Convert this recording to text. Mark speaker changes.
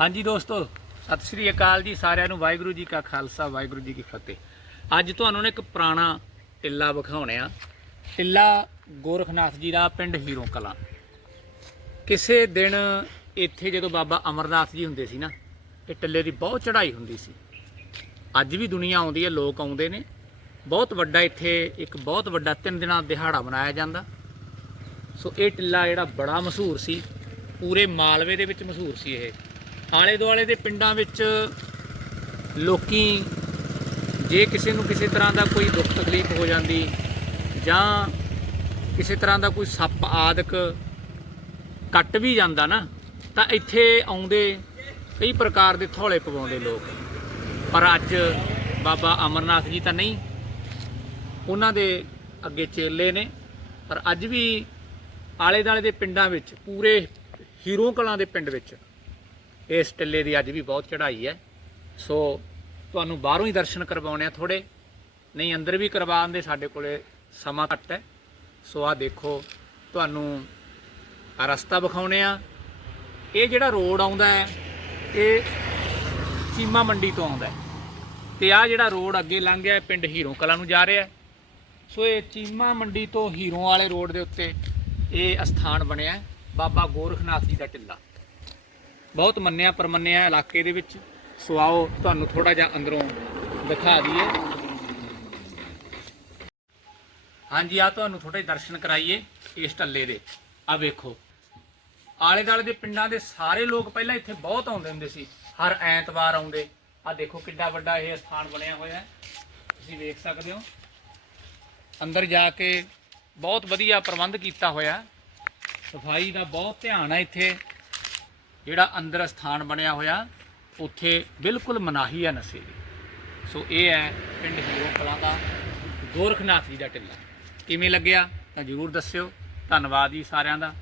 Speaker 1: ਹਾਂਜੀ ਦੋਸਤੋ, ਸਤਿ ਸ੍ਰੀ ਅਕਾਲ ਜੀ ਸਾਰਿਆਂ ਨੂੰ। ਵਾਹਿਗੁਰੂ ਜੀ ਕਾ ਖਾਲਸਾ, ਵਾਹਿਗੁਰੂ ਜੀ ਕੀ ਫਤਿਹ। ਅੱਜ ਤੁਹਾਨੂੰ ਨੇ ਇੱਕ ਪੁਰਾਣਾ ਟਿੱਲਾ ਵਿਖਾਉਣੇ ਆ। ਟਿੱਲਾ ਗੋਰਖਨਾਥ ਜੀ ਦਾ ਪਿੰਡ ਹੀਰੋ ਕਲਾਂ। ਕਿਸੇ ਦਿਨ ਇੱਥੇ ਜਦੋਂ ਬਾਬਾ ਅਮਰਨਾਥ ਜੀ ਹੁੰਦੇ ਸੀ ਨਾ ਇਹ ਟਿੱਲੇ ਦੀ ਬਹੁਤ ਚੜ੍ਹਾਈ ਹੁੰਦੀ ਸੀ। ਅੱਜ ਵੀ ਦੁਨੀਆ ਆਉਂਦੀ ਹੈ, ਲੋਕ ਆਉਂਦੇ ਨੇ। ਬਹੁਤ ਵੱਡਾ ਇੱਥੇ, ਇੱਕ ਬਹੁਤ ਵੱਡਾ ਤਿੰਨ ਦਿਨਾਂ ਦਿਹਾੜਾ ਮਨਾਇਆ ਜਾਂਦਾ। ਸੋ ਇਹ ਟਿੱਲਾ ਜਿਹੜਾ ਬੜਾ ਮਸ਼ਹੂਰ ਸੀ, ਪੂਰੇ ਮਾਲਵੇ ਦੇ ਵਿੱਚ ਮਸ਼ਹੂਰ ਸੀ ਇਹ। ਆਲੇ ਦੁਆਲੇ ਦੇ ਪਿੰਡਾਂ ਵਿੱਚ ਲੋਕੀ ਜੇ ਕਿਸੇ ਨੂੰ ਕਿਸੇ ਤਰ੍ਹਾਂ ਦਾ ਕੋਈ ਦੁੱਖ ਤਕਲੀਫ ਹੋ ਜਾਂਦੀ ਜਾਂ ਕਿਸੇ ਤਰ੍ਹਾਂ ਦਾ ਕੋਈ ਸੱਪ ਆਦਿਕ ਕੱਟ ਵੀ ਜਾਂਦਾ ਨਾ, ਤਾਂ ਇੱਥੇ ਆਉਂਦੇ ਕਈ ਪ੍ਰਕਾਰ ਦੇ ਥੋਲੇ ਪਵਾਉਂਦੇ ਲੋਕ। ਪਰ ਅੱਜ ਬਾਬਾ ਅਮਰਨਾਥ ਜੀ ਤਾਂ ਨਹੀਂ, ਉਹਨਾਂ ਦੇ ਅੱਗੇ ਚੇਲੇ ਨੇ। ਪਰ ਅੱਜ ਵੀ ਆਲੇ ਦਾਲੇ ਦੇ ਪਿੰਡਾਂ ਵਿੱਚ, ਪੂਰੇ ਹੀਰੋ ਕਲਾਂ ਦੇ ਪਿੰਡ ਵਿੱਚ ਇਸ ਟਿੱਲੇ ਦੀ ਅੱਜ ਵੀ ਬਹੁਤ ਚੜ੍ਹਾਈ ਹੈ। ਸੋ ਤੁਹਾਨੂੰ ਬਾਹਰੋਂ ਹੀ ਦਰਸ਼ਨ ਕਰਵਾਉਣੇ ਆ ਥੋੜੇ ਨਹੀਂ, ਅੰਦਰ ਵੀ ਕਰਵਾਉਣ ਦੇ ਸਾਡੇ ਕੋਲੇ ਸਮਾਂ ਘੱਟ ਹੈ। ਸੋ ਆ ਦੇਖੋ, ਤੁਹਾਨੂੰ ਆ ਰਸਤਾ ਵਿਖਾਉਣੇ ਆ। ਇਹ ਜਿਹੜਾ ਰੋਡ ਆਉਂਦਾ ਹੈ, ਇਹ ਚੀਮਾ ਮੰਡੀ ਤੋਂ ਆਉਂਦਾ ਹੈ। ਤੇ ਆ ਜਿਹੜਾ ਰੋਡ ਅੱਗੇ ਲੰਘ ਗਿਆ ਪਿੰਡ ਹੀਰੋ ਕਲਾਂ ਨੂੰ ਜਾ ਰਿਹਾ ਸੋ ਇਹ ਚੀਮਾ ਮੰਡੀ ਤੋਂ ਹੀਰੋ ਵਾਲੇ ਰੋਡ ਦੇ ਉੱਤੇ ਇਹ ਅਸਥਾਨ ਬਣਿਆ ਬਾਬਾ ਗੋਰਖਨਾਥ ਜੀ ਦਾ ਟਿੱਲਾ। ਬਹੁਤ ਮੰਨਿਆ ਪਰਮੰਨਿਆ ਇਲਾਕੇ ਦੇ ਵਿੱਚ। ਸੋ ਆਓ ਤੁਹਾਨੂੰ ਥੋੜਾ ਜਿਹਾ ਅੰਦਰੋਂ ਦਿਖਾ ਦਈਏ। ਹਾਂਜੀ ਆ ਤੁਹਾਨੂੰ ਥੋੜੇ ਦਰਸ਼ਨ ਕਰਾਈਏ ਇਸ ਟੱਲੇ ਦੇ। ਆ ਵੇਖੋ। ਆਲੇ ਦਾਲੇ ਦੇ ਪਿੰਡਾਂ ਦੇ ਸਾਰੇ ਲੋਕ ਪਹਿਲਾਂ ਇੱਥੇ ਬਹੁਤ ਆਉਂਦੇ ਹੁੰਦੇ ਸੀ। ਹਰ ਐਤਵਾਰ ਆਉਂਦੇ। ਆ ਦੇਖੋ ਕਿੱਡਾ ਵੱਡਾ ਇਹ ਸਥਾਨ ਬਣਿਆ ਹੋਇਆ ਹੈ। ਤੁਸੀਂ ਵੇਖ ਸਕਦੇ ਹੋ। ਅੰਦਰ ਜਾ ਕੇ ਬਹੁਤ ਵਧੀਆ ਪ੍ਰਬੰਧ ਕੀਤਾ ਹੋਇਆ। ਸਫ਼ਾਈ ਦਾ ਬਹੁਤ ਧਿਆਨ ਹੈ ਇੱਥੇ। ਜਿਹੜਾ ਅੰਦਰ ਸਥਾਨ ਬਣਿਆ ਹੋਇਆ, ਉੱਥੇ ਬਿਲਕੁਲ ਮਨਾਹੀ ਹੈ ਨਸ਼ੇ ਦੀ ਸੋ ਇਹ ਹੈ ਪਿੰਡ ਹੀਰੋ ਕਲਾਂ ਦਾ ਗੋਰਖਨਾਥ ਜੀ ਦਾ ਟਿੱਲਾ। ਕਿਵੇਂ ਲੱਗਿਆ? ਤਾਂ ਜਰੂਰ ਦੱਸਿਓ। ਧੰਨਵਾਦ ਜੀ ਸਾਰਿਆਂ ਦਾ।